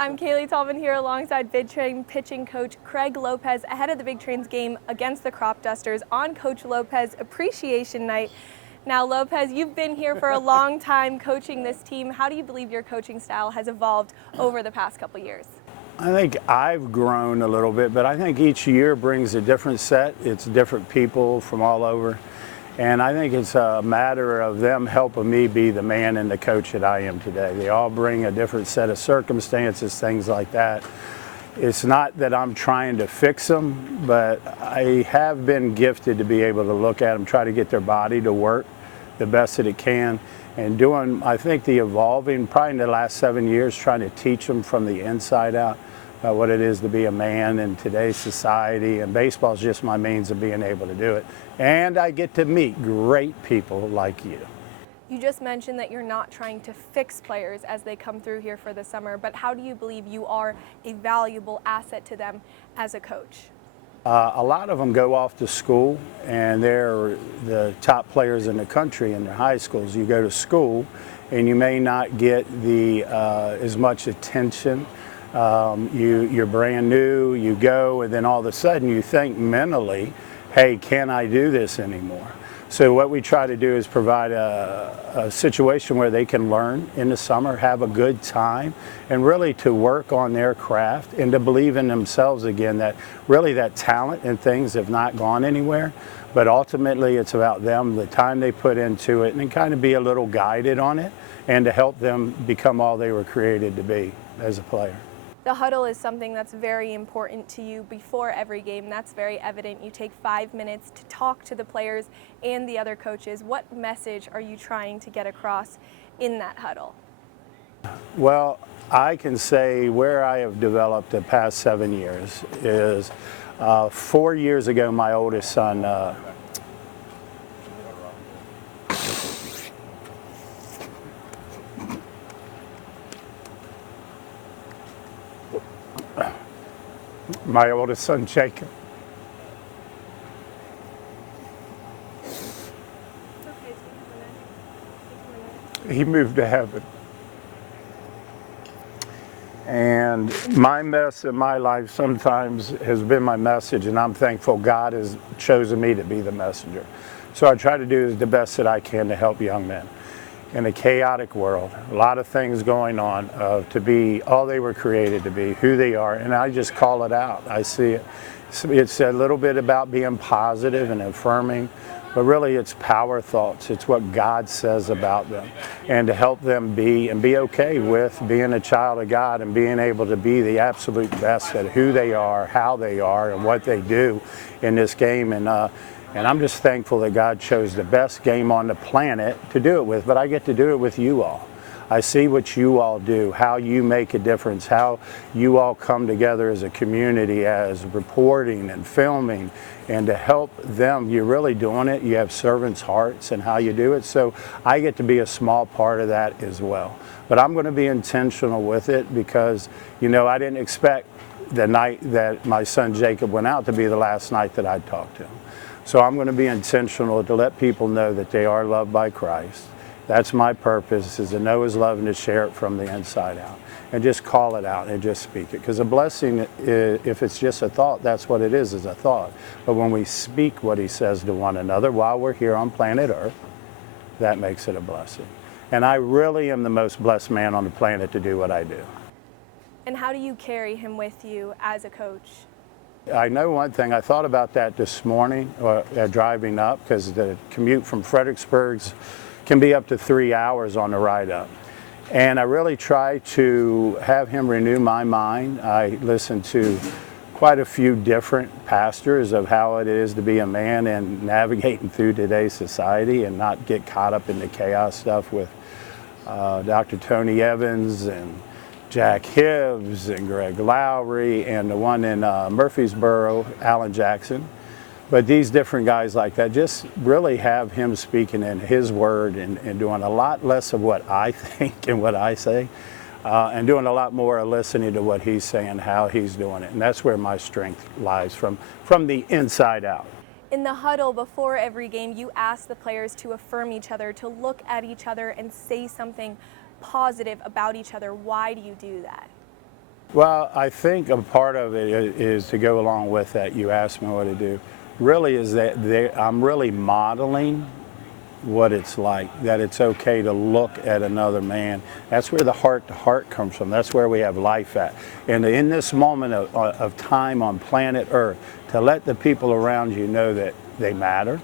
I'm Cailey Thalman here alongside Big Train pitching coach Craig Lopez ahead of the Big Train's game against the Crop Dusters on Coach Lopez Appreciation Night. Now, Lopez, you've been here for a long time coaching this team. How do you believe your coaching style has evolved over the past couple years? I think I've grown a little bit, but I think each year brings a different set. It's different people from all over. And I think it's a matter of them helping me be the man and the coach that I am today. They all bring a different set of circumstances, things like that. It's not that I'm trying to fix them, but I have been gifted to be able to look at them, try to get their body to work the best that it can. And doing, I think, the evolving, probably in the last 7 years, trying to teach them from the inside out about what it is to be a man in today's society, and baseball is just my means of being able to do it. And I get to meet great people like you. You just mentioned that you're not trying to fix players as they come through here for the summer, but how do you believe you are a valuable asset to them as a coach? A lot of them go off to school, and they're the top players in the country in their high schools. You go to school, and you may not get the as much attention. You're brand new, you go, and then all of a sudden you think mentally, hey, can I do this anymore? So what we try to do is provide a situation where they can learn in the summer, have a good time, and really to work on their craft and to believe in themselves again, that really that talent and things have not gone anywhere, but ultimately it's about them, the time they put into it, and kind of be a little guided on it and to help them become all they were created to be as a player. The huddle is something that's very important to you before every game. That's very evident. You take 5 minutes to talk to the players and the other coaches. What message are you trying to get across in that huddle? Well, I can say where I have developed the past 7 years is 4 years ago, my oldest son, Jacob, he moved to heaven. And my mess in my life sometimes has been my message, and I'm thankful God has chosen me to be the messenger. So I try to do the best that I can to help young men in a chaotic world, a lot of things going on, to be all they were created to be, who they are, and I just call it out. I see it. It's a little bit about being positive and affirming, but really it's power thoughts. It's what God says about them, and to help them be and be okay with being a child of God and being able to be the absolute best at who they are, how they are, and what they do in this game. And I'm just thankful that God chose the best game on the planet to do it with, but I get to do it with you all. I see what you all do, how you make a difference, how you all come together as a community, as reporting and filming, and to help them. You're really doing it. You have servants' hearts and how you do it. So I get to be a small part of that as well. But I'm going to be intentional with it because, you know, I didn't expect the night that my son Jacob went out to be the last night that I'd talk to him. So I'm going to be intentional to let people know that they are loved by Christ. That's my purpose, is to know His love and to share it from the inside out. And just call it out and just speak it. Because a blessing, if it's just a thought, that's what it is a thought. But when we speak what He says to one another while we're here on planet Earth, that makes it a blessing. And I really am the most blessed man on the planet to do what I do. And how do you carry him with you as a coach? I know one thing, I thought about that this morning driving up, because the commute from Fredericksburg can be up to 3 hours on the ride up. And I really try to have him renew my mind. I listen to quite a few different pastors of how it is to be a man and navigating through today's society and not get caught up in the chaos stuff with Dr. Tony Evans and Jack Hibbs and Greg Lowry and the one in Murfreesboro, Alan Jackson. But these different guys like that, just really have him speaking in his word and doing a lot less of what I think and what I say, and doing a lot more of listening to what he's saying, how he's doing it. And that's where my strength lies, from the inside out. In the huddle before every game, you ask the players to affirm each other, to look at each other and say something positive about each other. Why do you do that? Well, I think a part of it is to go along with that. You asked me what to do. Really, is that I'm really modeling what it's like, that it's okay to look at another man. That's where the heart to heart comes from. That's where we have life at. And in this moment of time on planet Earth, to let the people around you know that they matter,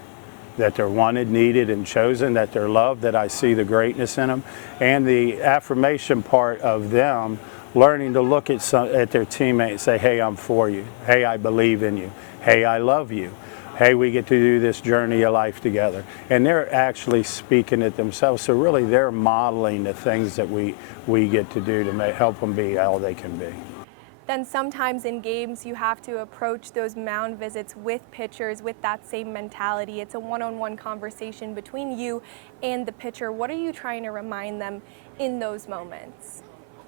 that they're wanted, needed, and chosen, that they're loved, that I see the greatness in them. And the affirmation part of them learning to look at their teammate and say, hey, I'm for you. Hey, I believe in you. Hey, I love you. Hey, we get to do this journey of life together. And they're actually speaking it themselves. So really, they're modeling the things that we get to do to help them be all they can be. Then sometimes in games you have to approach those mound visits with pitchers with that same mentality. It's a one-on-one conversation between you and the pitcher. What are you trying to remind them in those moments?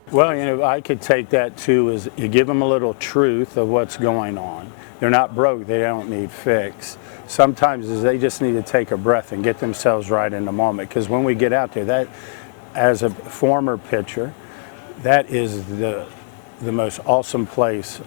Well, I could take that too, is you give them a little truth of what's going on. They're not broke, they don't need fix. Sometimes they just need to take a breath and get themselves right in the moment. Because when we get out there, that, as a former pitcher, that is the most awesome place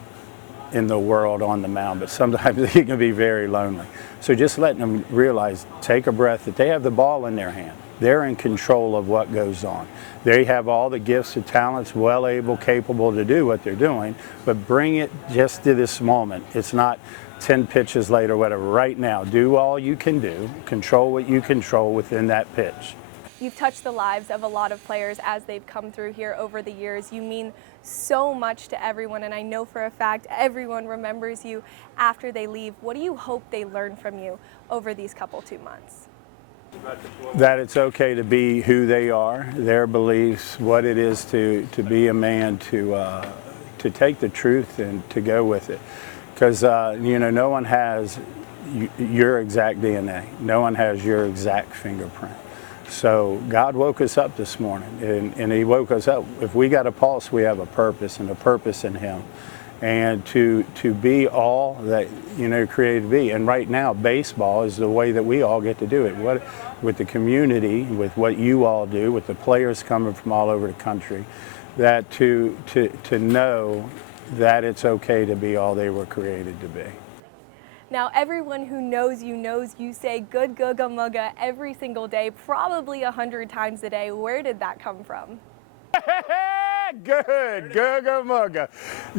in the world on the mound, but sometimes it can be very lonely. So just letting them realize, take a breath, that they have the ball in their hand. They're in control of what goes on. They have all the gifts and talents, well able, capable to do what they're doing, but bring it just to this moment. It's not 10 pitches later, whatever. Right now, do all you can do, control what you control within that pitch. You've touched the lives of a lot of players as they've come through here over the years. You mean so much to everyone, and I know for a fact everyone remembers you after they leave. What do you hope they learn from you over these couple 2 months? That it's okay to be who they are, their beliefs, what it is to be a man, to take the truth and to go with it. Because, no one has your exact DNA. No one has your exact fingerprint. So God woke us up this morning, and He woke us up. If we got a pulse, we have a purpose, and a purpose in Him. And to be all that created to be. And right now, baseball is the way that we all get to do it. With the community, with what you all do, with the players coming from all over the country, that to know that it's okay to be all they were created to be. Now, everyone who knows you say good googa mooga every single day, probably 100 times a day. Where did that come from? Good googa mooga.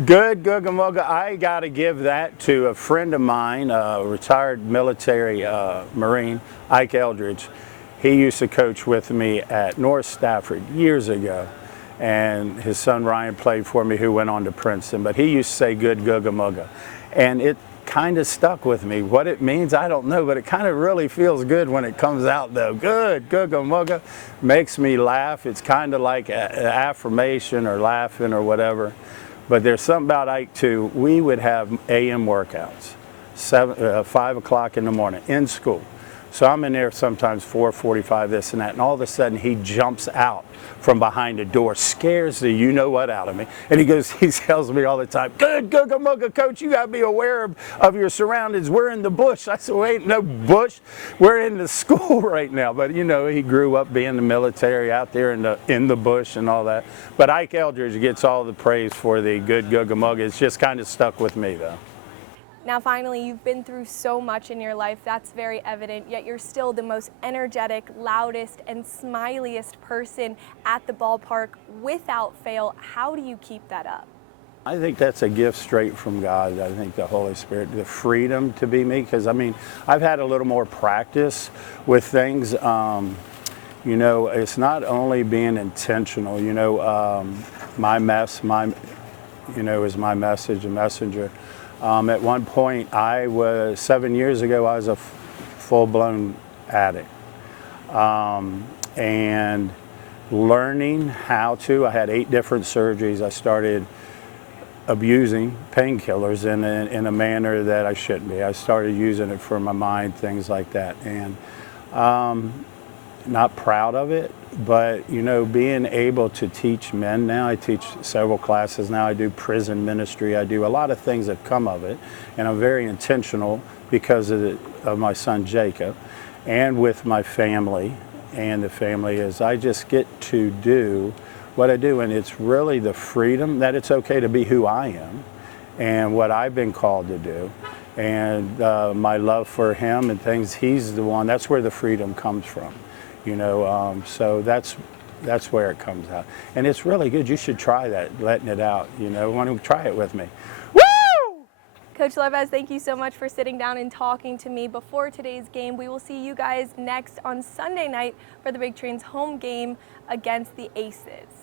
Good googa mooga. I got to give that to a friend of mine, a retired military Marine, Ike Eldridge. He used to coach with me at North Stafford years ago. And his son Ryan played for me, who went on to Princeton. But he used to say good googa mooga. And it kind of stuck with me. What it means, I don't know, but it kind of really feels good when it comes out though. Good googa mooga makes me laugh. It's kind of like an affirmation or laughing or whatever. But there's something about Ike too. We would have AM workouts, 5 o'clock in the morning in school. So I'm in there sometimes 4:45, this and that, and all of a sudden he jumps out from behind the door, scares the you-know-what out of me. And he tells me all the time, good googa mooga, coach, you got to be aware of your surroundings. We're in the bush. I said, well, ain't no bush. We're in the school right now. But, he grew up being in the military out there in the bush and all that. But Ike Eldridge gets all the praise for the good googa mooga. It's just kind of stuck with me, though. Now finally, you've been through so much in your life, that's very evident, yet you're still the most energetic, loudest, and smiliest person at the ballpark without fail. How do you keep that up? I think that's a gift straight from God. I think the Holy Spirit, the freedom to be me, because I've had a little more practice with things. It's not only being intentional, my is my message, a messenger. At one point, 7 years ago, I was a full-blown addict. And learning how to, I had 8 different surgeries. I started abusing painkillers in a manner that I shouldn't be. I started using it for my mind, things like that. And not proud of it, but being able to teach men now. I teach several classes now. I do prison ministry. I do a lot of things that come of it, and I'm very intentional because of my son Jacob, and with my family. And the family is, I just get to do what I do. And it's really the freedom that it's okay to be who I am and what I've been called to do. And my love for him and things, he's the one, that's where the freedom comes from. So that's where it comes out. And it's really good. You should try that, letting it out. Want to try it with me. Woo! Coach Lopez, thank you so much for sitting down and talking to me before today's game. We will see you guys next on Sunday night for the Big Train's home game against the Aces.